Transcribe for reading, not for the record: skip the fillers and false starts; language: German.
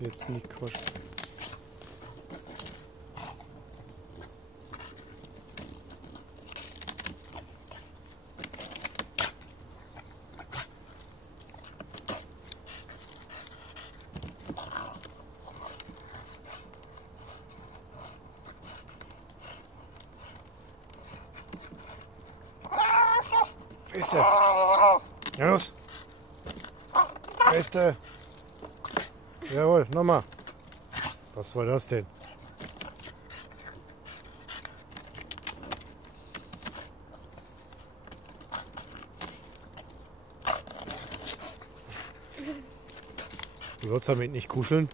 Jetzt nicht quatschen. Feste! Ja, los! Feste! Jawohl, nochmal! Was war das denn? Du sollst damit nicht kuscheln.